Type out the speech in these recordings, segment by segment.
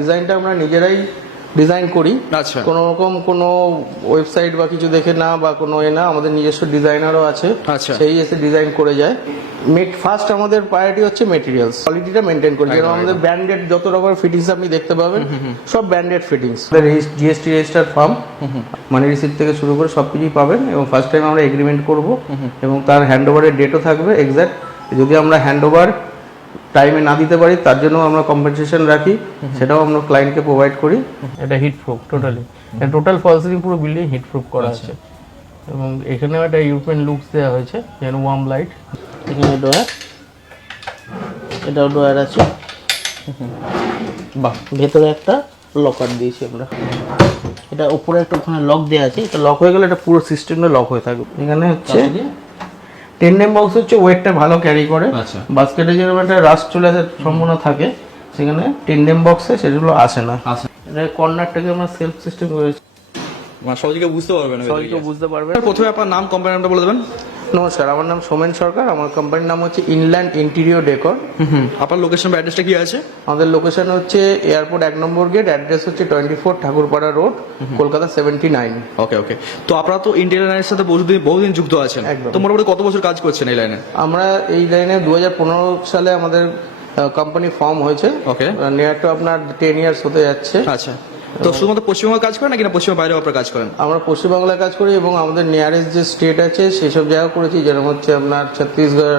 ডিজাইনটা আমরা নিজেরাই ডিজাইন করি। আচ্ছা। কোনো রকম কোনো ওয়েবসাইট বা কিছু দেখে না বা কোনো না, আমাদের নিজস্ব ডিজাইনারও আছে। আচ্ছা। সেই এসে ডিজাইন করে যায়। ফার্স্ট আমাদের প্রায়োরিটি হচ্ছে মেটেরিয়ালস, কোয়ালিটিটা মেনটেন করি। যেমন আমাদের ব্র্যান্ডেড যত রকমের ফিটিংস আপনি দেখতে পাবেন সব branded fittings. GST registered farm, মানি রিসিপ্ট থেকে শুরু করে সবকিছুই পাবেন। এবং ফার্স্ট টাইম আমরা এগ্রিমেন্ট করব এবং তার হ্যান্ড ওভারের ডেটও থাকবে এক্স্যাক্ট। যদি আমরা হ্যান্ড ওভার টাইমে না দিতে পারি তার জন্য আমরা কম্পেনসেশন রাখি, সেটাও আমরা ক্লায়েন্টকে প্রোভাইড করি। এটা হিট প্রুফ টোটালি, টোটাল ফল সিলিং পুরো বিল্ডিং হিট প্রুফ করা আছে। এবং এখানেও একটা ইউরোপিয়ান লুকস দেওয়া হয়েছে, যেন ওয়ার্ম লাইট। এখানে ডয়ার, এটাও ডয়ার আছে। বাহ, ভেতরে একটা লকার দিয়েছি আমরা। এটা উপরে একটা ওখানে লক দেওয়া আছে, এটা লক হয়ে গেলে এটা পুরো সিস্টেমটা লক হয়ে থাকবে। এখানে হচ্ছে টেন্ডেম বক্স, হচ্ছে ওয়েটটা ভালো ক্যারি করে। আচ্ছা। বাস্কেটে যেরকম একটা রাস্ট চলে আসার সম্ভাবনা থাকে, সেখানে টেন্ডেম বক্সে সেগুলো আসে না। এটা কর্নারটাকে আমরা সেলফ সিস্টেম করেছি, মানে সহজে বুঝতে পারবেন, সবাইকে বুঝতে পারবে। প্রথমে আপনার নাম, কোম্পানির নামটা বলে দেবেন। নমস্কার, আমার নাম সোমেন সরকার, আমার কোম্পানির নাম হচ্ছে ইনল্যান্ড ইন্টেরিয়র ডেকর। আপনার লোকেশন বা অ্যাড্রেসটা কি আছে? আমাদের লোকেশন হচ্ছে এয়ারপোর্ট 1 নম্বর গেট, অ্যাড্রেস হচ্ছে 24 ঠাকুরপাড়া রোড, কলকাতা 79। ওকে ওকে। তো আপনারা তো ইন্টেরিয়র লাইনের সাথে বহুদিন যুক্ত আছেন, একদম। তো মোটামুটি কত বছর কাজ করছেন এই লাইনে? আমরা এই লাইনে 2015 সালে আমাদের কোম্পানি ফর্ম হয়েছে। ওকে। নিয়ার টু আপনার 10 ইয়ার্স হতে যাচ্ছে। আচ্ছা। তো শুধুমাত্র পশ্চিমবঙ্গে কাজ করেন নাকি না পশ্চিমবঙ্গের বাইরেও আপনারা কাজ করেন? আমরা পশ্চিমবাংলায় কাজ করি এবং আমাদের নিয়ারেস্ট যে স্টেট আছে সেই সব জায়গা করেছি, যেরকম হচ্ছে আপনার ছত্তিশগড়,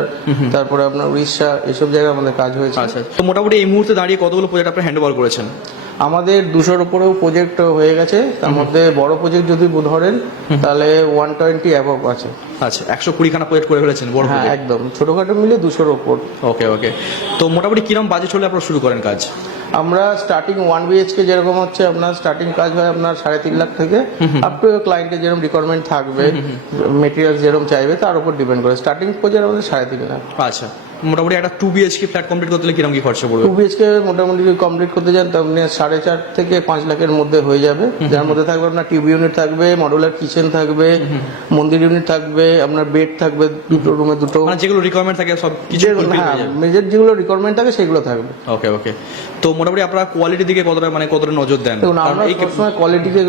তারপরে আপনার উড়িষ্যা, এইসব জায়গায় আমাদের কাজ হয়েছে। আচ্ছা। তো মোটামুটি এই মুহূর্তে দাঁড়িয়ে কতগুলো প্রজেক্ট আপনারা হ্যান্ড ওভার করেছেন? আমাদের 200-র উপরেও প্রজেক্ট হয়ে গেছে। তার মধ্যে বড় প্রজেক্ট যদি ধরেন তাহলে 120 অ্যাবভ আছে। আচ্ছা, 120খানা প্রজেক্ট করে ফেলেছেন বড় হ্যাঁ, project? একদম। ছোটখাটো মিলে 200-র উপর। ওকে ওকে। তো মোটামুটি কিরকম বাজেট হলে আপনারা শুরু করেন কাজ? আমরা স্টার্টিং 1 BHK যেরকম হচ্ছে আপনার স্টার্টিং কাজ হয় আপনার 3.5 লাখ থেকে আপ টু ক্লায়েন্টের যেরকম রিকোয়ারমেন্ট থাকবে, মেটেরিয়াল যেরকম চাইবে তার উপর ডিপেন্ড করে। স্টার্টিং প্রজেক্ট আমাদের 3.5 লাখ। আচ্ছা। মোটামুটি একটা 2 BHK ফ্ল্যাট কমপ্লিট করতে গেলে কিরকম কি খরচা পড়বে? 2 BHK মোটামুটি কমপ্লিট করতে যান তার মানে 4.5 থেকে 5 লাখের মধ্যে হয়ে যাবে। যার মধ্যে থাকবে আপনার টিউব ইউনিট থাকবে, মডুলার কিচেন থাকবে, মন্দির ইউনিট থাকবে, আপনার বেড থাকবে, দুটো রুমে দুটো, মানে যেগুলো রিকোয়ারমেন্ট থাকে সব কিছু ফুলফিল হয়ে যাবে। মেজর যেগুলো রিকোয়ারমেন্ট থাকে সেগুলো থাকবে। ওকে ওকে। তো মোটামুটি আপনারা কোয়ালিটির দিকে কতটা নজর দেন? দেখুন, আমরা সবসময় কোয়ালিটিকে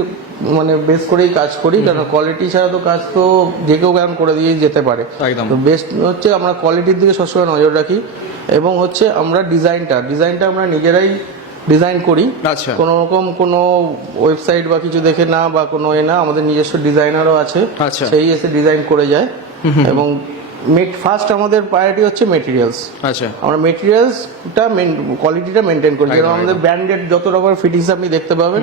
মানে বেস করেই কাজ করি, কারণ কোয়ালিটি ছাড়া তো কাজ তো যে কেউ কারণ করে দিয়ে যেতে পারে। একদম। তো বেস্ট হচ্ছে আমরা কোয়ালিটির দিকে সবসময় নজর রাখি। এবং হচ্ছে আমরা ডিজাইনটা আমরা নিজেরাই ডিজাইন করি। আচ্ছা। কোনো রকম কোনো ওয়েবসাইট বা কিছু দেখে না বা কোনো না, আমাদের নিজস্ব ডিজাইনারও আছে। আচ্ছা। সেই এসে ডিজাইন করে যায়। এবং ফার্স্ট আমাদের প্রায়োরিটি হচ্ছে মেটেরিয়ালস। আচ্ছা। আমরা মেটেরিয়ালসটা কোয়ালিটিটা মেনটেন করি। যেমন আমাদের ব্র্যান্ডেড যত রকমের ফিটিংস আপনি দেখতে পাবেন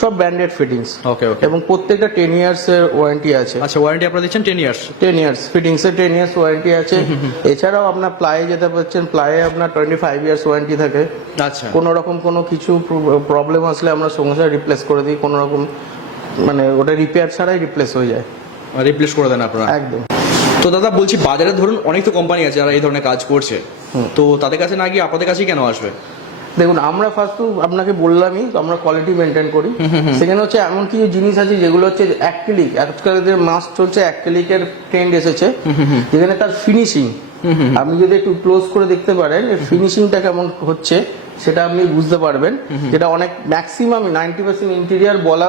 সব ব্র্যান্ডেড ফিটিংস। ওকে ওকে। এবং প্রত্যেকটা 10 ইয়ার্স এর ওয়ারেন্টি আছে। আচ্ছা, ওয়ারেন্টি আপনারা দিচ্ছেন 10 ইয়ার্স? 10 ইয়ার্স ফিটিংস এর 10 ইয়ার্স ওয়ারেন্টি আছে। এছাড়াও আপনার প্লায়ে যেতে পারছেন, প্লায়ে আপনার 25 ইয়ার্স ওয়ারেন্টি থাকে। আচ্ছা। কোনো রকম কোনো কিছু প্রবলেম আসলে আমরা সঙ্গে সঙ্গে রিপ্লেস করে দিই। কোনো রকম মানে ওটা রিপেয়ার ছাড়াই রিপ্লেস হয়ে যায়। রিপ্লেস করে দেন আপনারা? একদম। তো দাদা বলছি, বাজারে ধরুন অনেক তো কোম্পানি আছে যারা এই ধরনের কাজ করছে, তো তাদের কাছে না গিয়ে আপনাদের কাছেই কেন আসবে? দেখুন, আমরা ফার্স্ট আপনাকে বললামই আমরা কোয়ালিটি মেনটেন করি। সেখানে হচ্ছে এমন কিছু জিনিস আছে যেগুলো হচ্ছে অ্যাক্রিলিক, আজকালের মাস চলছে অ্যাক্রিলিকের ট্রেন্ড এসেছে, যেখানে তার ফিনিশিং আপনি যদি একটু ক্লোজ করে দেখতে পারেন ফিনিশিংটা কেমন হচ্ছে সেটা আপনি বুঝতে পারবেন। যেটা অনেক ম্যাক্সিমাম 90% ইন্টেরিয়ার বলা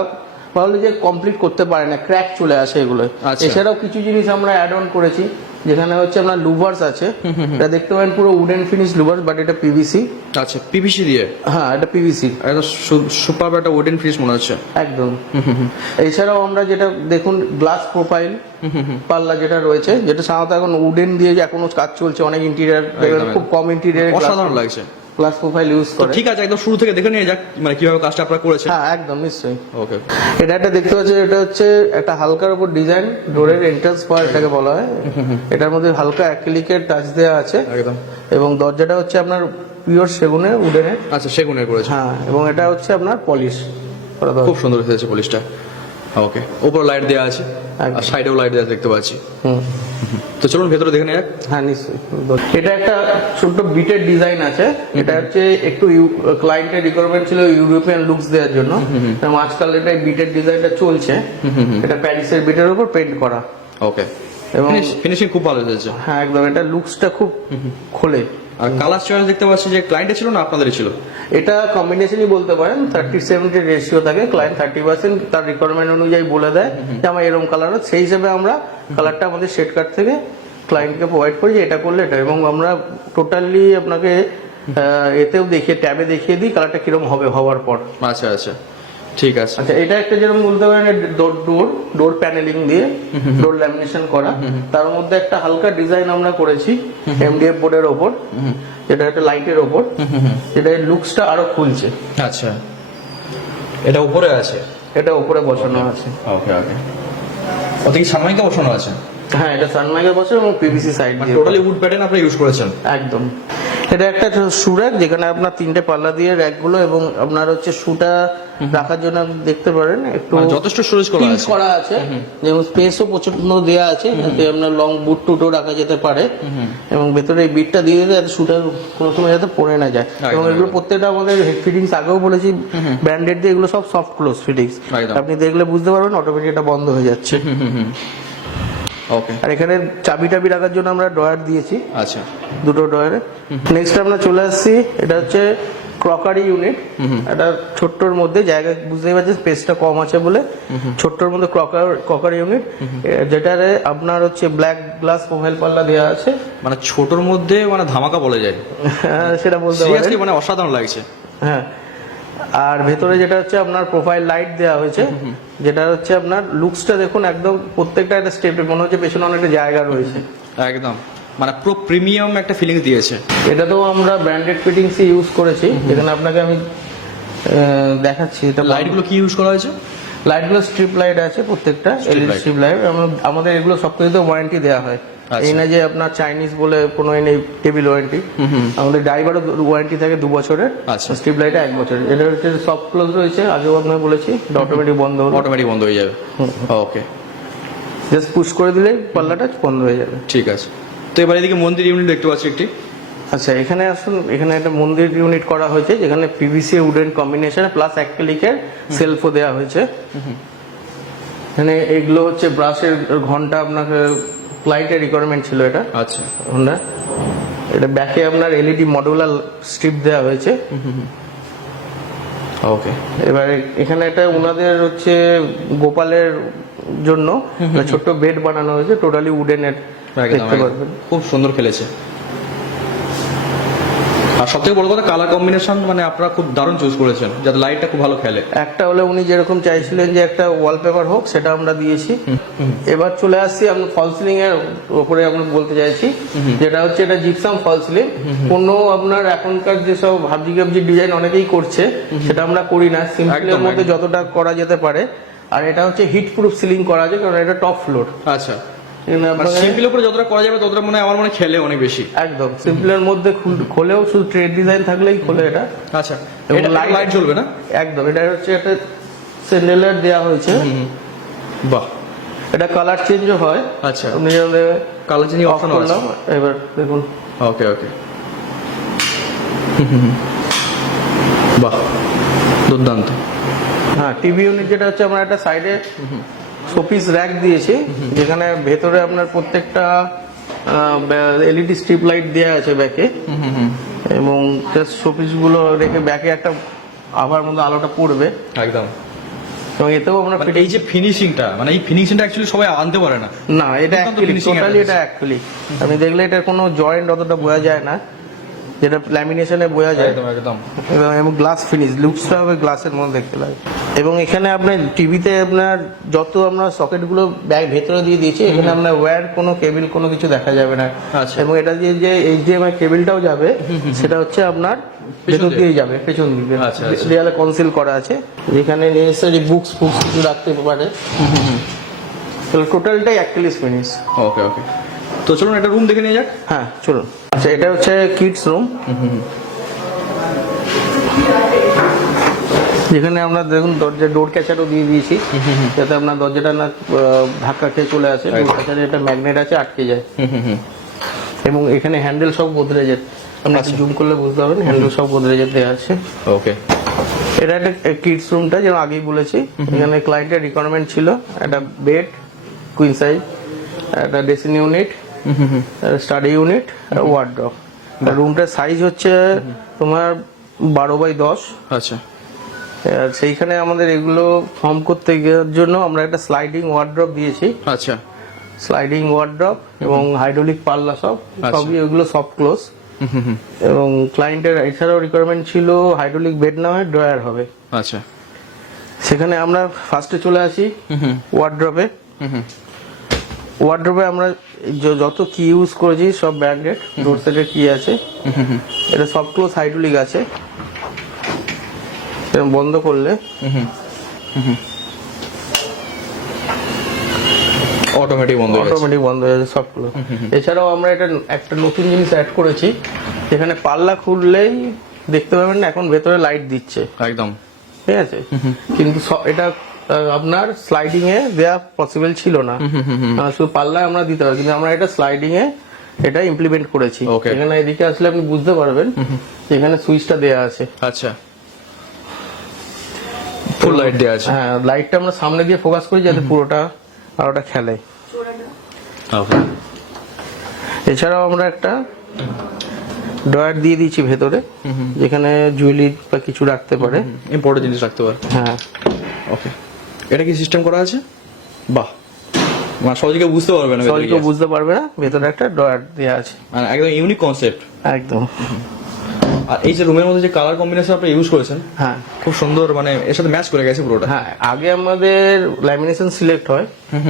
তাহলে যে কমপ্লিট করতে পারে না, ক্র্যাক চলে আসে এগুলো। এছাড়াও কিছু জিনিস আমরা অ্যাড অন করেছি, যেখানে হচ্ছে আপনার লুভার্স আছে। এটা দেখতে পারেন পুরো উডেন ফিনিশ লুভার্স, বাট এটা পিভিসি। আচ্ছা, পিভিসি দিয়ে? হ্যাঁ, এটা পিভিসি। এটা সুপার একটা উডেন ফিনিশ মনে হচ্ছে। একদম। এছাড়াও আমরা যেটা দেখুন গ্লাস প্রোফাইল পাল্লা যেটা রয়েছে, যেটা সাধারণত এখন উডেন দিয়ে এখনো কাজ চলছে, অনেক ইন্টেরিয়ার খুব কম ইন্টেরিয়ার অসাধারণ লাগছে। গ্লাস প্রোফাইল ইউজ করে। ঠিক আছে, একদম শুরু থেকে দেখে নিয়ে যাক মানে কিভাবে কাজটা আপনারা করেছেন। হ্যাঁ, একদম নিশ্চয়ই। ওকে। এটা একটা দেখতে পাচ্ছেন, এটা হচ্ছে একটা হালকার উপর ডিজাইন, ডোরের এন্ট্রান্স পার্ট এটাকে বলা হয়। এটার মধ্যে হালকা অ্যাক্রিলিকের টাচ দেওয়া আছে। একদম। এবং দরজাটা হচ্ছে আপনার পিওর সেগুনের, উডেনের। আচ্ছা, সেগুনের করেছে। হ্যাঁ, এবং এটা হচ্ছে আপনার পলিশ করা। খুব সুন্দর হয়েছে পলিশটা। ওকে। উপর লাইট দেওয়া আছে আর সাইডেও লাইট দেওয়া দেখতে পাচ্ছি। তো চলুন ভেতরে দেখে নেওয়া যাক। হ্যাঁ, নিশ্চয়ই। এটা একটা ছোট্ট বিটের ডিজাইন আছে। এটা হচ্ছে একটু ক্লায়েন্টের রিকোয়ারমেন্ট ছিল ইউরোপিয়ান লুকস দেওয়ার জন্য, এবং আজকাল এটা বিটের ডিজাইনটা চলছে। এটা প্যারিসের বিটের উপর পেইন্ট করা। ওকে। এবং ফিনিশিং খুব ভালো হয়েছে। হ্যাঁ, একদম। এটা লুকসটা খুব খোলে। আর কালার চয়েস দেখতে পাচ্ছি যে ক্লায়েন্টের ছিল না আপনাদেরই ছিল? এটা কম্বিনেশনই বলতে পারেন, 30-70 রেশিও থাকে। ক্লায়েন্ট 30% তার রিকোয়ারমেন্ট অনুযায়ী বলে দেয় যে আমার এরকম কালার, সেই হিসেবে আমরা কালারটা আমাদের শেড কার্ড থেকে ক্লায়েন্টকে প্রোভাইড করি যে এটা করলে এটা, এবং আমরা টোটালি আপনাকে এতেও দেখিয়ে, ট্যাবে দেখিয়ে দিই কালারটা কিরকম হবে হওয়ার পর। আচ্ছা আচ্ছা, ঠিক আছে। আচ্ছা, এটা একটা যেরকম বলতে পারেন ডোর প্যানেলিং দিয়ে ডোর ল্যামিনেশন করা, তার মধ্যে একটা হালকা ডিজাইন আমরা করেছি এমডিএফ বোর্ডের ওপর, যেটা একটা লাইটের ওপর, যেটা লুকসটা আরো খুলছে। আচ্ছা, এটা উপরে আছে? এটা উপরে বসানো আছে। ওকে ওকে, ওতে কি সানমাইকা বসানো আছে? হ্যাঁ, এটা সানমাইকা বসানো এবং পিভিসি সাইড দিয়ে টোটালি উড প্যাটার্ন আপনি ইউজ করেছেন? একদম। এটা একটা শু র্যাক, যেখানে আপনার 3টে পাল্লা দিয়ে র্যাকগুলো, এবং আপনার হচ্ছে শুটা রাখার জন্য আপনি দেখতে পারেন একটু যথেষ্ট স্টোরেজ করা আছে, যেমন স্পেসও প্রচন্ড দেওয়া আছে, যাতে আপনার লং বুট টুটও রাখা যেতে পারে, এবং ভেতরে এই বিটটা দিয়ে দিলে যাতে শুটা কোনো সময় যাতে পড়ে না যায়। এবং এগুলো প্রত্যেকটা আমাদের ফিটিংস আগেও বলেছি ব্র্যান্ডেড দিয়ে, এগুলো সব সফট ক্লোজ ফিটিংস, আপনি দেখলে বুঝতে পারবেন অটোমেটিক এটা বন্ধ হয়ে যাচ্ছে। ওকে। আর এখানে চাবি টাবি রাখার জন্য আমরা ড্রয়ার দিয়েছি। আচ্ছা, দুটো ড্রয়ারে। নেক্সট আমরা চলে আসছি, এটা হচ্ছে ক্রকারি ইউনিট। এটা ছোট্টর মধ্যে জায়গা, বুঝতেই পারছেন স্পেসটা কম আছে বলে, ছোট্টর মধ্যে ক্রকারি ইউনিট, যেটারে আপনার হচ্ছে ব্ল্যাক গ্লাস প্রোফাইল পাল্লা দেওয়া আছে। মানে ছোটর মধ্যে মানে ধামাকা বলে যায়, সেটা বলতে পারেন, মানে অসাধারণ লাগছে। হ্যাঁ, আর ভেতরে যেটা হচ্ছে আপনার প্রোফাইল লাইট দেওয়া হয়েছে, যেটা হচ্ছে আপনার লুকসটা দেখুন, একদম প্রত্যেকটা একটা স্টেপে মনে হচ্ছে পেছনে অনেকটা জায়গা রয়েছে। একদম, মানে পুরো প্রিমিয়াম একটা ফিলিংস দিয়েছে। এটা তো আমরা ব্র্যান্ডেড ফিটিংসই ইউজ করেছি, যেখানে আপনাকে আমি দেখাচ্ছি। এটা লাইটগুলো কি ইউজ করা হয়েছে? লাইটগুলো স্ট্রিপ লাইট আছে প্রত্যেকটা, এলইডি স্ট্রিপ লাইট। আমাদের এগুলো সব কিছুতে ওয়ারেন্টি দেওয়া হয়, এই না যে আপনার চাইনিজ বলে কোনো নেই টেবিল ওয়ারেন্টি। আমাদের ড্রাইভারও ওয়ারেন্টি থাকে 2 বছরের, স্ট্রিপ লাইটে 1 বছর। এটা হচ্ছে সফট ক্লোজ রয়েছে, আগেও আপনাকে বলেছি, অটোমেটিক বন্ধ হয়ে যাবে। ওকে, জাস্ট পুশ করে দিলে পাল্লাটা বন্ধ হয়ে যাবে। ঠিক আছে। তো এবার এদিকে মন্দির ইউনিট দেখতে পাচ্ছি একটি। আচ্ছা, এখানে আসুন, এখানে একটা মন্দির ইউনিট করা হয়েছে, যেখানে পিভিসি উডেন কম্বিনেশনে প্লাস অ্যাক্রিলিকের সেলফও দেওয়া হয়েছে। এখানে এগুলো হচ্ছে ব্রাশের ঘন্টা, আপনাকে ক্লায়েন্টের রিকোয়ারমেন্ট ছিল এটা। আচ্ছা, হোন্ডা। এটা ব্যাকে আপনার এলইডি মডুলার স্ট্রিপ দেওয়া হয়েছে। ওকে। এবার এখানে একটা ওনাদের হচ্ছে গোপালের জন্য ছোট্ট বেড বানানো হয়েছে, টোটালি উডেনের, দেখতে পারবেন খুব সুন্দর খেলেছে। আর সবথেকে বড় কথা কালার কম্বিনেশন, মানে আপনারা খুব দারুণ চুজ করেছেন, যাতে লাইটটা খুব ভালো খেলে। একটা হলে উনি যেরকম চাইছিলেন যে একটা ওয়ালপেপার হোক, সেটা আমরা দিয়েছি। এবার চলে আসছি আমরা ফল সিলিং এর উপরে, আমরা বলতে চাইছি যেটা হচ্ছে এটা জিপসাম ফল সিলিং। কোনো আপনার এখনকার যেসব হাবজি গাবজি ডিজাইন অনেকেই করছে, সেটা আমরা করি না, সিম্পলের মধ্যে যতটা করা যেতে পারে। আর এটা হচ্ছে হিট প্রুফ সিলিং করা আছে, কারণ এটা টপ ফ্লোর। আচ্ছা, সিম্পলের উপরে যতটা করা যাবে ততটা মনে হয় আমার মনে খেলে অনেক বেশি। একদম সিম্পলের মধ্যে খোলেও শুধু ট্রেড ডিজাইন থাকলেই খোলে এটা। আচ্ছা, এটা লাইট জ্বলবে না? একদম, এটা হচ্ছে একটা স্যান্ডেলার দেওয়া হয়েছে। বাহ, এটা কালার চেঞ্জও হয়। আচ্ছা, আপনি কালার চেঞ্জ অপশন আছে। এবার দেখুন। ওকে ওকে, বাহ, দুর্দান্ত। হ্যাঁ, টিভি ইউনিট যেটা হচ্ছে আমরা একটা সাইডে শোপিস র্যাক দিয়েছি, যেখানে ভেতরে আপনার প্রত্যেকটা এলইডি স্ট্রিপ লাইট দেওয়া আছে ব্যাকে, এবং শোপিস গুলো রেখে ব্যাকে একটা আবার মধ্যে আলোটা পড়বে একদম। এবং এতেও আমরা এই যে ফিনিশিংটা, মানে এই ফিনিশিংটা অ্যাকচুয়ালি সবাই আনতে পারে না। না, এটা টোটালি এটা অ্যাকচুয়ালি আপনি দেখলে এটা কোনো জয়েন্ট অতটা বোঝা যায় না, যেটা ল্যামিনেশনে বোঝা যায়। একদম। এবং গ্লাস ফিনিশ, লুকসটা হবে গ্লাসের মধ্যে দেখতে লাগে। এবং এখানে আপনার টিভিতে আপনার যত আমরা সকেটগুলো ব্যাগ ভেতরে দিয়ে দিয়েছি, এখানে আপনার ওয়্যার কোনো কেবিল কোনো কিছু দেখা যাবে না। এবং এটা দিয়ে যে এইচডিএমআই কেবিলটাও যাবে, সেটা হচ্ছে আপনার ভেতর দিয়ে যাবে, পেছন দিকে দেয়ালে কনসিল করা আছে, যেখানে নেসেসারি বুকস কিছু রাখতে পারে। টোটালটাই অ্যাক্রিলিক ফিনিশ। ওকে ওকে, তো চলুন একটা রুম দেখে নিয়ে যাক। হ্যাঁ চলুন। আচ্ছা, এটা হচ্ছে কিডস রুম, যেখানে আমরা দেখুন দরজা ডোর ক্যাচারও দিয়ে দিয়েছি, যাতে আপনার দরজাটা না ধাক্কা খেয়ে চলে আসে। ডোর ক্যাচারে একটা ম্যাগনেট আছে, আটকে যায়। এবং এখানে হ্যান্ডেল সব গোদরেজের, আপনি জুম করলে বুঝতে পারবেন, হ্যান্ডেল সব গোদরেজের দেওয়া আছে। ওকে, এটা একটা কিডস রুমটা, যেন আগেই বলেছি, এখানে ক্লায়েন্টের রিকোয়ারমেন্ট ছিল একটা বেড কুইন সাইজ, একটা dressing unit, study unit, wardrobe. রুমটার সাইজ হচ্ছে তোমার 12x10। আচ্ছা আর সেইখানে আমাদের এগুলো ফর্ম করতে গিয়ে জন্য আমরা একটা স্লাইডিং ওয়ার্ড্রপ দিয়েছি। আচ্ছা স্লাইডিং ওয়ার্ড্রপ এবং হাইড্রোলিক পাল্লা সবই এগুলো সফট ক্লোজ। এবং ক্লায়েন্টের এছাড়াও রিকোয়ারমেন্ট ছিল হাইড্রোলিক বেড না হয় ড্রয়ার হবে। আচ্ছা সেখানে আমরা ফার্স্টে চলে আসি ওয়ার্ড্রপে। ওয়ার্ড্রপে আমরা যত কি ইউজ করেছি সব ব্র্যান্ডেড। ডোর সেটের কি আছে, এটা সফট ক্লোজ হাইড্রোলিক আছে। বন্ধ করলে অটোমেটিক বন্ধ হয়ে যাচ্ছে সবগুলো। এছাড়াও আমরা এটা একটা নতুন জিনিস অ্যাড করেছি, যেখানে পাল্লা খুললেই দেখতে পাবেন এখন ভেতরে লাইট দিচ্ছে একদম, ঠিক আছে। কিন্তু এটা আপনার স্লাইডিং এ দেওয়া পসিবল ছিল না, শুধু পাল্লায় আমরা দিতে পারি, কিন্তু আমরা এটা স্লাইডিং এ এটা ইমপ্লিমেন্ট করেছি। এখানে এদিকে আসলে আপনি বুঝতে পারবেন এখানে সুইচটা দেওয়া আছে। আচ্ছা ফুল লাইট দেওয়া আছে। হ্যাঁ, লাইটটা আমরা সামনে দিয়ে ফোকাস করি যাতে পুরোটা আর ওটা খেলে। এছাড়াও আমরা একটা ড্রয়ার দিয়ে দিয়েছি ভেতরে, যেখানে জুয়েলারি বা কিছু রাখতে পারে, ইম্পোর্টেন্ট জিনিস রাখতে পারে। হ্যাঁ ওকে, এটা কি সিস্টেম করা আছে? বাহ, মানে সহজে কেউ বুঝতে পারবে না, সহজে কেউ বুঝতে পারবে না, ভেতরে একটা ড্রয়ার দেওয়া আছে। মানে একদম ইউনিক কনসেপ্ট একদম। আর এই যে রুমের মধ্যে যে কালার কম্বিনেশন আপনি ইউজ করেছেন, হ্যাঁ খুব সুন্দর, মানে এর সাথে ম্যাচ করে গেছে পুরোটা। হ্যাঁ, আগে আমাদের ল্যামিনেশন সিলেক্ট হয়,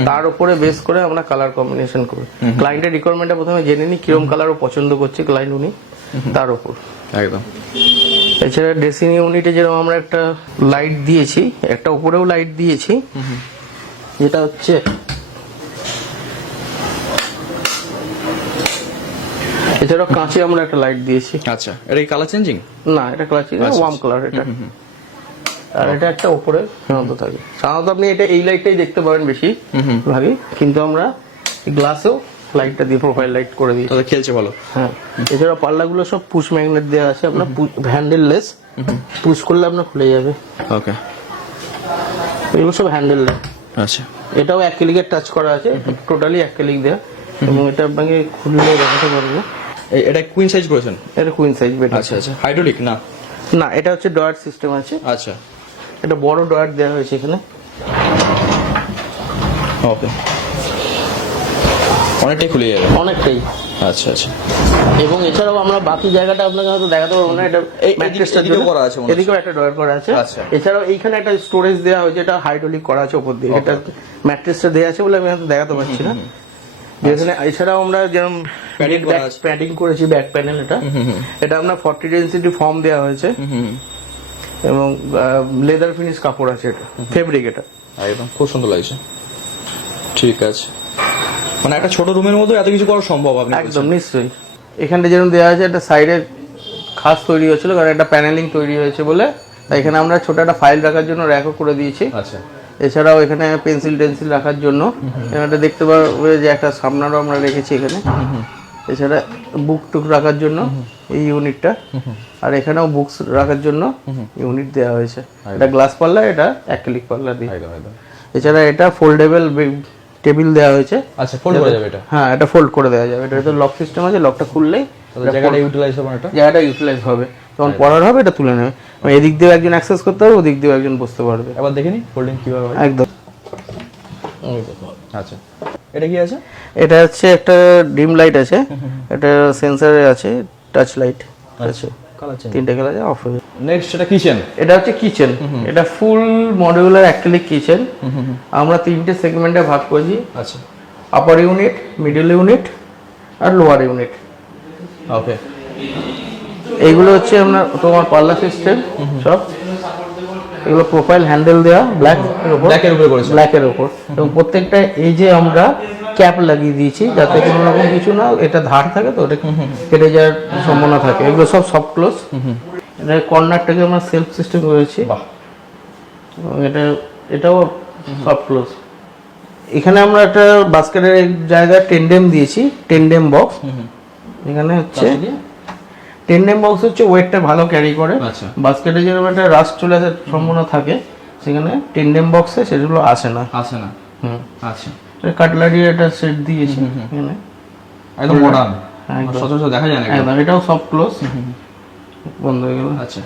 তার উপরে বেস করে আমরা কালার কম্বিনেশন করি। ক্লায়েন্টের রিকোয়ারমেন্টটা প্রথমে জেনে নিই কিরকম কালার ও পছন্দ করছে ক্লায়েন্ট, উনি তার উপর একদম। এছাড়া ড্রেসিং ইউনিটে যেরকম আমরা একটা লাইট দিয়েছি, একটা উপরেও লাইট দিয়েছি, যেটা হচ্ছে এছাড়াও কাঁচে আমরা একটা লাইট দিয়েছি। আচ্ছা, এটা কি কালার চেঞ্জিং? না, এটা কালার চেঞ্জিং, ওয়ার্ম কালার এটা। আর এটা একটা উপরে সাধারণত থাকে। সাধারণত আপনি এটা এই লাইটটাই দেখতে পাবেন বেশি ভাগে, কিন্তু আমরা গ্লাসেও লাইটটা দিয়ে প্রোফাইল লাইট করে দিই, তাহলে খেলছে ভালো। হ্যাঁ, এছাড়া পাল্লাগুলো সব পুশ ম্যাগনেট দেওয়া আছে, আপনার হ্যান্ডেল লেস, পুশ করলে আপনার খুলে যাবে। ওকে, এগুলো সব হ্যান্ডেল লেস। আচ্ছা, এটাও অ্যাক্রিলিকের টাচ করা আছে, টোটালি অ্যাক্রিলিক দেয়া, এবং এটা আপনাকে খুললে দেখাতে পারবো। এটা কুইন সাইজ করেছেন? এটা কুইন সাইজ বেড। আচ্ছা আচ্ছা, হাইড্রোলিক না? না, এটা হচ্ছে ডয়ার সিস্টেম আছে। আচ্ছা, এটা বড় ডয়ার দেওয়া হয়েছে এখানে। ওকে, অনেকটাই খুলে যাবে। অনেকটাই। আচ্ছা আচ্ছা। এবং এছাড়াও আমরা বাকি জায়গাটা আপনাকে হয়তো দেখাতে পারবো না, এটা ম্যাট্রেসটা এদিকেও করা আছে, এদিকেও একটা ডয়ার করা আছে। আচ্ছা। এছাড়াও এইখানে একটা স্টোরেজ দেওয়া হয়েছে, এটা হাইড্রোলিক করা আছে উপর দিয়ে। এটা ম্যাট্রেসটা দেওয়া আছে বলে আমি হয়তো দেখাতে পারছি না। যেখানে এছাড়াও আমরা যেরকম প্যাডিং করেছি ব্যাক প্যানেল, এটা আপনার 40 ডেনসিটি ফর্ম দেওয়া হয়েছে, এবং লেদার ফিনিশ কাপড় আছে, এটা ফেব্রিক, এটা একদম খুব সুন্দর লাগছে। ঠিক আছে, মানে একটা ছোট রুমের মধ্যে এত কিছু করা সম্ভব? আপনি একদম নিশ্চয়ই। এখানটা যেরকম দেওয়া আছে, একটা সাইডে খাস তৈরি হয়েছিল, কারণ একটা প্যানেলিং তৈরি হয়েছে বলে, তাই এখানে আমরা ছোট একটা ফাইল রাখার জন্য র্যাকও করে দিয়েছি। আচ্ছা, এছাড়াও এখানে পেন্সিল টেন্সিল রাখার জন্য এটা দেখতে পারবে যে একটা সামনারও আমরা রেখেছি এখানে। এছাড়া বুক টুক রাখার জন্য এই ইউনিটটা, আর এখানেও বুকস রাখার জন্য ইউনিট দেওয়া হয়েছে। এটা গ্লাস পাল্লা, এটা অ্যাক্রিলিক পাল্লা দিয়ে। এছাড়া এটা ফোল্ডেবল টেবিল দেওয়া হয়েছে। আচ্ছা, ফোল্ড করা যাবে এটা? হ্যাঁ, এটা ফোল্ড করে দেওয়া যাবে। এটা লক সিস্টেম আছে, লকটা খুললেই জায়গাটা ইউটিলাইজ হবে, এটা জায়গাটা ইউটিলাইজ হবে, তখন পড়ার হবে এটা তুলে নেবে। এদিক দিয়ে একজন অ্যাক্সেস করতে পারবে, ওদিক দিয়ে একজন বসতে পারবে। এবার দেখিনি ফোল্ডিং কিভাবে হয়। একদম। আচ্ছা, এটা কি আছে? এটা হচ্ছে একটা ডিম লাইট আছে, এটা সেন্সরে আছে, টাচ লাইট আছে, তিনটে খেলা যায়, অফ হয়ে। নেক্সট, এটা কিচেন। এটা হচ্ছে কিচেন, এটা ফুল মডিউলার অ্যাক্রিলিক কিচেন। আমরা তিনটে সেগমেন্টে ভাগ করেছি। আচ্ছা, আপার ইউনিট, মিডল ইউনিট আর লোয়ার ইউনিট। ওকে, এইগুলো হচ্ছে আপনার তোমার পাল্লা সিস্টেম সব। এগুলো প্রোফাইল হ্যান্ডেল দেওয়া ব্ল্যাকের উপর করেছে, ব্ল্যাকের উপর, এবং প্রত্যেকটা এই যে আমরা ক্যাপ লাগিয়ে দিয়েছি যাতে কোনো রকম কিছু না, এটা ধার থাকে তো ওটা কেটে যাওয়ার সম্ভাবনা থাকে। এগুলো সব সফট ক্লোজ। এটা কর্নারটাকে আমরা সেলফ সিস্টেম করেছি, এবং এটাও সফট ক্লোজ। এখানে আমরা একটা বাস্কেটের জায়গায় টেন্ডেম দিয়েছি, টেন্ডেম বক্স। এখানে হচ্ছে টেন্ডেম বক্স হচ্ছে ওয়েটটা ভালো ক্যারি করে। বাস্কেটে যেরকম একটা রাস্ট চলে আসার সম্ভাবনা থাকে, সেখানে টেন্ডেম বক্সে সেগুলো আসে না। আচ্ছা, কাটলারি একটা সেট দিয়েছি এখানে, একদম মডার্ন। সচরাচর দেখা যায় না একদম। এটাও সব ক্লোজ, বন্ধ হয়ে গেল। আচ্ছা,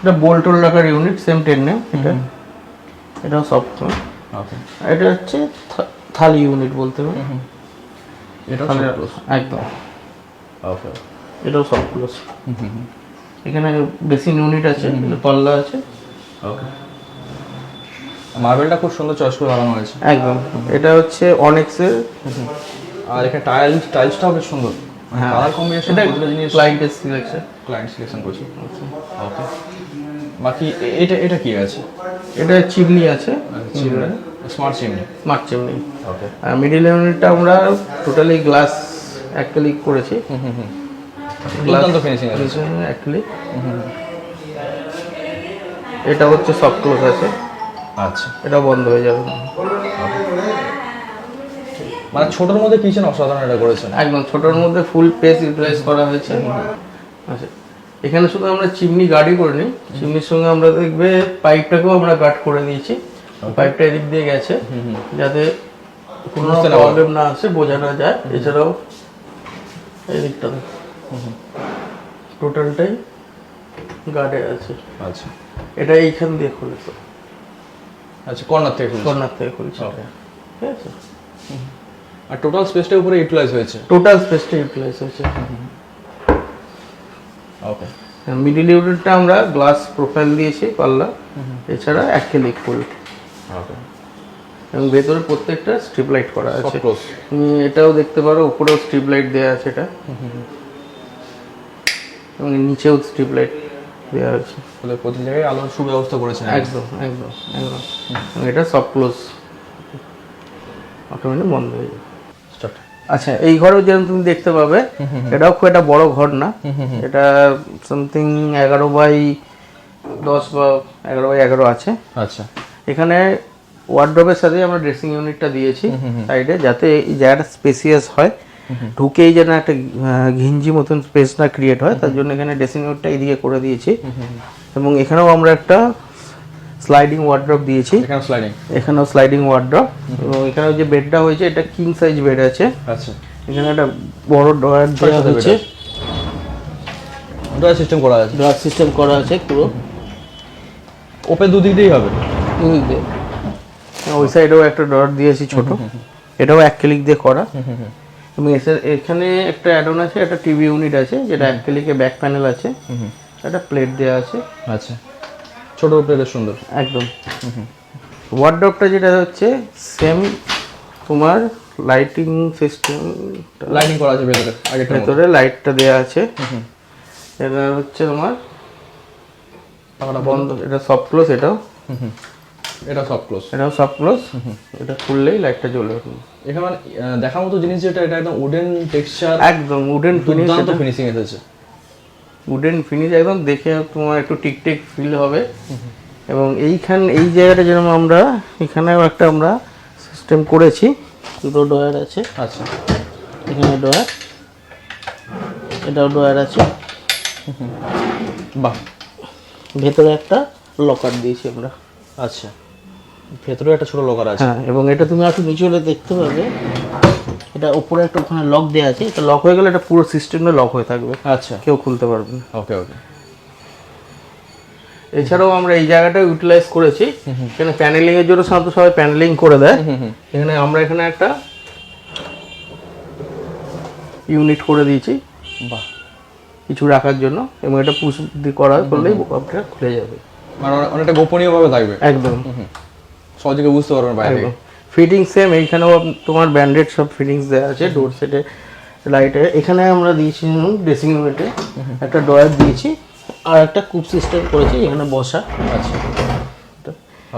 এটা বোল্ট হোল রাখার ইউনিট, সেম 10 নেম। এটাও সব ক্লোজ। ওকে, এটা হচ্ছে থালি ইউনিট বলতে হবে। এটাও থালি ক্লোজ। একদম। ওকে, এটাও সব ক্লোজ। এখানে বেসিন ইউনিট আছে, পাল্লা আছে। ওকে, মার্বেলটা খুব সুন্দর চয়েস করে লাগানো হয়েছে। একদম। এটা হচ্ছে অনেক্সের। আর এখানে টাইলসটাও বেশ সুন্দর, কালার কম্বিনেশন প্রতিটা জিনিস ক্লায়েন্টের সিলেকশন। ক্লায়েন্ট সিলেকশন করছে। ওকে, বাকি এটা কি আছে? এটা চিমনি আছে, smart chimney. Smart chimney. Okay, আর মিডিল ইউনিটটা আমরা টোটালি গ্লাস অ্যাক্রিলিক করেছি। দুর্দান্ত ফিনিশিং আছে। অ্যাক্রিলিক। এটা হচ্ছে সফট ক্লোজ আছে। আচ্ছা, এটা বন্ধ হয়ে যাবে। মানে ছোটর মধ্যে কিচেন অসাধারণ এটা করেছেন। একদম ছোটর মধ্যে ফুল পেজ ইউটিলাইজ করা হয়েছে। আচ্ছা, এখানে শুধু আমরা চিমনি গার্ডই করিনি, চিমনির সঙ্গে আমরা দেখবে পাইপটাকেও আমরা গার্ড করে দিয়েছি। পাইপটা এদিক দিয়ে গেছে যাতে কোনো প্রবলেম না আসে, বোঝা না যায়। এছাড়াও এই দিকটা টোটালটাই গার্ডে আছে। আচ্ছা, এটা এইখান দিয়ে খুলেছে, আচ্ছা, কর্নার থেকে খুলছে। কর্নার থেকে খুলেছে। ঠিক আছে, আর টোটাল স্পেসটা উপরে ইউটিলাইজ হয়েছে। টোটাল স্পেসটা ইউটিলাইজ হয়েছে। ওকে, মিডিল ইউনিটটা আমরা গ্লাস প্রোফাইল দিয়েছি পাল্লা, এছাড়া অ্যাক্রিলিক ফুল। ওকে, এবং ভেতরে প্রত্যেকটা স্ট্রিপ লাইট করা আছে। ক্লোজ। তুমি এটাও দেখতে পারো, উপরেও স্ট্রিপ লাইট দেওয়া আছে এটা, এবং নিচেও স্ট্রিপ লাইট দেওয়া আছে। তাহলে প্রতি জায়গায় আলোর সুব্যবস্থা করেছেন। একদম একদম একদম। এবং এটা সব ক্লোজ, অটোমেটিক বন্ধ হয়ে যাবে। স্টার্ট। আচ্ছা, এই ঘরেও যেরকম তুমি দেখতে পাবে, এটাও খুব একটা বড় ঘর না। এটা সামথিং 11x10 বা 11x11 আছে। আচ্ছা, এখানে ওয়ার্ডরোবের সাথে আমরা ড্রেসিং ইউনিটটা দিয়েছি সাইডে, যাতে এই জায়গাটা স্পেসিয়াস হয়, ঢুকেই যেন একটা ঘিঞ্জি মতন স্পেস না ক্রিয়েট হয়, তার জন্য এখানে ড্রেসিং ইউনিটটা এদিকে করে দিয়েছি। এবং এখানেও আমরা একটা স্লাইডিং ওয়ার্ডরোব দিয়েছি। এখানেও স্লাইডিং ওয়ার্ডরোব। এবং এখানেও যে বেডটা হয়েছে, এটা কিং সাইজ বেড আছে। আচ্ছা, এখানে একটা বড় ড্রয়ার দেওয়া হয়েছে, ড্রয়ার সিস্টেম করা আছে। ড্রয়ার সিস্টেম করা আছে পুরো। ওপেন দুদিক দিয়েই হবে। দুদিক দিয়ে। ওই সাইডেও একটা ড্রয়ার দিয়েছি ছোট, এটাও অ্যাক্রিলিক দিয়ে করা। এবং এখানে একটা অ্যাডন আছে, একটা টিভি ইউনিট আছে, যেটা অ্যাক্রিলিকে ব্যাক প্যানেল আছে, একটা প্লেট দেওয়া আছে। আচ্ছা, ছোট প্লেটের সুন্দর একদম। ওয়ার্ডরোবটা যেটা হচ্ছে সেম তোমার লাইটিং সিস্টেম, লাইটিং করা আছে ভেতরে, ভেতরে লাইটটা দেওয়া আছে। এটা হচ্ছে তোমার বন্ধ, এটা সব ক্লোজ। এটাও এটা সব ক্লোজ। এটাও সব ক্লোজ। এটা খুললেই লাইটটা জ্বলে উঠবে। এখানে দেখার মতো জিনিস যেটা, এটা একদম উডেন টেক্সচার, একদম উডেন ফিনিশ, দুর্দান্ত ফিনিশিং এসেছে। উডেন ফিনিশ একদম দেখে তোমার একটু টিকটিক ফিল হবে। এবং এই জায়গাটা যেরকম আমরা এখানেও একটা আমরা সিস্টেম করেছি, দুটো ডয়ার আছে। আচ্ছা, এখানে ডয়ার, এটাও ডয়ার আছে। বাহ, ভেতরে একটা লকার দিয়েছি আমরা। আচ্ছা, ভেতরে একটা ছোট লকার আছে। হ্যাঁ, এবং এটা তুমি একটু নিচে হলে দেখতে পাবে, এটা উপরে একটা ওখানে লক দেওয়া আছে। এটা লক হয়ে গেলে এটা পুরো সিস্টেমটা লক হয়ে থাকবে, আচ্ছা, কেউ খুলতে পারবে না। ওকে, ওকে। এছাড়াও আমরা এই জায়গাটা ইউটিলাইজ করেছি, এখানে প্যানেলিং এর জন্য সাধারণত সবাই প্যানেলিং করে দেয়। এখানে আমরা এখানে একটা ইউনিট করে দিয়েছি, বাহ, কিছু রাখার জন্য। এবং এটা পুশ করা করলেই আপনার খুলে যাবে, মানে অনেকটা গোপনীয় ভাবে থাকবে। একদম সহজে বুঝতে পারবেন বাইরে থেকে। ফিটিং সেম, এইখানেও তোমার ব্যান্ডেড সব ফিটিংস দেওয়া আছে। ডোর সেটে, লাইটে, এখানে আমরা দিয়েছি ড্রেসিং ইউনিটে একটা ড্রয়ার দিয়েছি, আর একটা কুপ সিস্টেম করেছি এখানে বসা। আচ্ছা,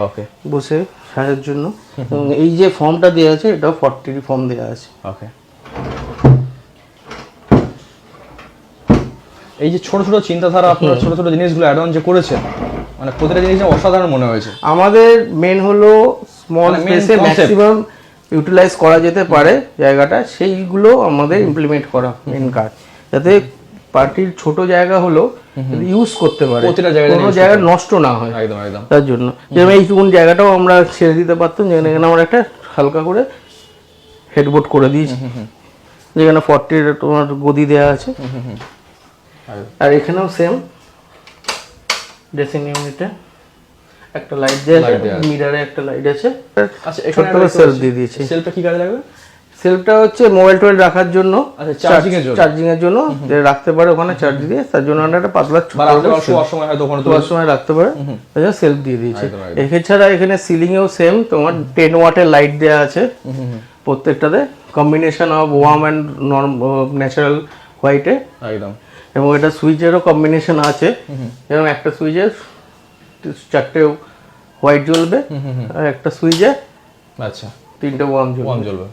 ওকে, বসে সাজার জন্য। এবং এই যে ফর্মটা দেওয়া আছে, এটাও 40 ফর্ম দেওয়া আছে। ওকে। এই যে ছোট ছোট চিন্তাধারা, আপনারা ছোট ছোট জিনিসগুলো অ্যাড অন যে করেছেন, মানে প্রতিটা জিনিস অসাধারণ মনে হয়েছে। আমাদের মেন হলো স্মল স্পেসে ম্যাক্সিমাম ইউটিলাইজ করা যেতে পারে জায়গাটা, সেইগুলো আমাদের ইমপ্লিমেন্ট করা মেন কাজ, যাতে পার্টির ছোট জায়গা হলো ইউজ করতে পারে, কোনো জায়গা নষ্ট না হয়। একদম একদম। তার জন্য যেমন এইটুকুন জায়গাটাও আমরা ছেড়ে দিতে পারতাম, যেখানে এখানে আমরা একটা হালকা করে হেডবোর্ড করে দিয়েছি, যেখানে 40 তোমার গদি দেওয়া আছে। আর এখানেও সেম ড্রেসিং ইউনিটে একটা লাইট দেওয়া আছে, মিররে একটা লাইট আছে। আচ্ছা, এখানে ছোট্ট সেলফ দিয়ে দিয়েছি। সেলফটা কি কাজে লাগবে? সেলফটা হচ্ছে মোবাইল টোবাইল রাখার জন্য, আচ্ছা, চার্জিং এর জন্য যে রাখতে পারে ওখানে চার্জ দিয়ে, তার জন্য আমরা একটা পাতলা সময় হয়তো ওখানে তোমার সময় রাখতে পারে, তাই সেলফ দিয়ে দিয়েছি। একদম। এছাড়া এখানে সিলিং এও সেম তোমার 10 ওয়াটের লাইট দেওয়া আছে প্রত্যেকটাতে, combination of warm and natural হোয়াইটে একদম। এবং এটা সুইচেরও কম্বিনেশন আছে, এবং একটা সুইচে 4টে হোয়াইট জ্বলবে আর একটা সুইচে আচ্ছা 3টে ওয়ার্ম জ্বলবে।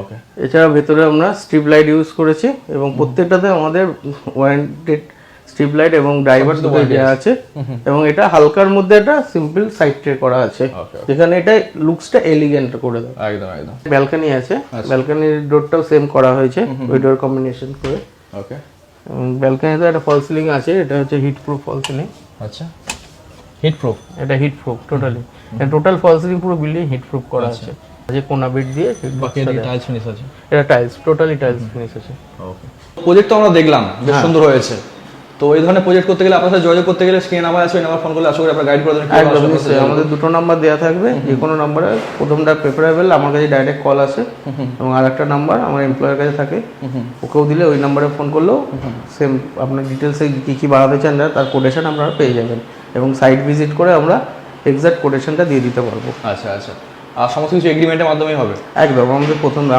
ওকে। এছাড়া ভেতরে আমরা স্ট্রিপ লাইট ইউজ করেছি এবং প্রত্যেকটাতে আমাদের ওয়ারেন্টেড স্ট্রিপ লাইট এবং ড্রাইভার দুটো দেওয়া আছে, এবং এটা হালকার মধ্যে একটা সিম্পল সাইড ট্রে করা আছে, যেখানে এটা লুকসটা এলিগেন্ট করে দেয়। একদম একদম। ব্যালকনি আছে, ব্যালকনির ডোরটাও সেম করা হয়েছে ওই ডোর কম্বিনেশন করে। ওকে। ব্যালকনিতে একটা ফল সিলিং আছে, এটা হচ্ছে হিট প্রুফ ফল সিলিং। আচ্ছা, হিট প্রুফ? এটা হিট প্রুফ টোটালি, টোটাল ফল সিলিং পুরো বিল্ডিং হিট প্রুফ করা আছে, যে কোনা বিট দিয়ে টাইলস ফিনিশ আছে। এটা টাইলস, টোটালি টাইলস ফিনিশ আছে। ওকে। প্রজেক্ট তো আমরা দেখলাম, বেশ সুন্দর হয়েছে। তো এই ধরনের প্রজেক্ট করতে গেলে আপনার সাথে যোগাযোগ করতে গেলে স্ক্রিনে নাম্বার আছে, ওই নাম্বার ফোন করলে আশা করি আপনারা গাইড করে দেবেন। একদম নিশ্চয়ই, আমাদের দুটো নাম্বার দেওয়া থাকবে, যে কোনো নাম্বারে প্রথমটা প্রেফারেবল আমার কাছে ডাইরেক্ট কল আসে, এবং আরেকটা নাম্বার আমার এমপ্লয়ের কাছে থাকে, ওকেও দিলে ওই নাম্বারে ফোন করলেও সেম আপনার ডিটেলসে কী কী বাড়াতে চান তার কোটেশন আপনারা পেয়ে যাবেন, এবং সাইট ভিজিট করে আমরা এক্সাক্ট কোটেশনটা দিয়ে দিতে পারবো। আচ্ছা আচ্ছা। আর সমস্ত কিছু এগ্রিমেন্টের মাধ্যমেই হবে? একদম,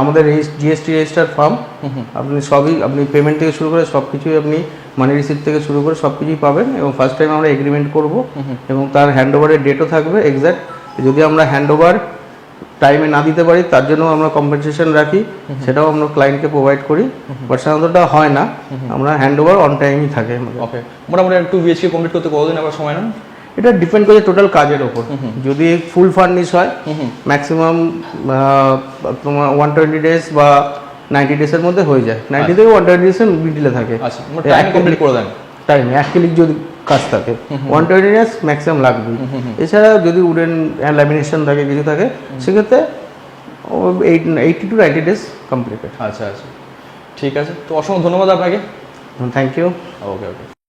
আমাদের জিএসটি রেজিস্টার ফার্ম, আপনি সবই, আপনি পেমেন্ট থেকে শুরু করে সব কিছুই, আপনি মানি রিসিপ্ট থেকে শুরু করে সব কিছুই পাবেন, এবং ফার্স্ট টাইম আমরা এগ্রিমেন্ট করব, এবং তার হ্যান্ড ওভারের ডেটও থাকবে এক্স্যাক্ট। যদি আমরা হ্যান্ড ওভার টাইমে না দিতে পারি তার জন্য আমরা কম্পেনসেশন রাখি, সেটাও আমরা ক্লায়েন্টকে প্রোভাইড করি, বাট সাধারণতটা হয় না, আমরা হ্যান্ড ওভার অন টাইমই থাকে। ওকে। মোটামুটি 2 BHK কমপ্লিট করতে কতদিন আবার সময় নেন? এটা ডিপেন্ড করে টোটাল কাজের ওপর। যদি ফুল ফার্নিশ হয় ম্যাক্সিমাম তোমার 120 ডেজ বা 90 ডেজের মধ্যে হয়ে যায়, 90 থেকে 120 ডেজের মিডিলে থাকে। আচ্ছা, টাইম কমপ্লিট করে দেন টাইমে 1 ক্লিক যদি কাজ থাকে 120 ডেজ ম্যাক্সিমাম লাগবে। এছাড়া যদি উডেন ল্যামিনেশন থাকে কিছু থাকে সেক্ষেত্রে 80 to 90 ডেজ কমপ্লিটেড। আচ্ছা আচ্ছা, ঠিক আছে। তো অসংখ্য ধন্যবাদ আপনাকে। Thank you. Okay okay.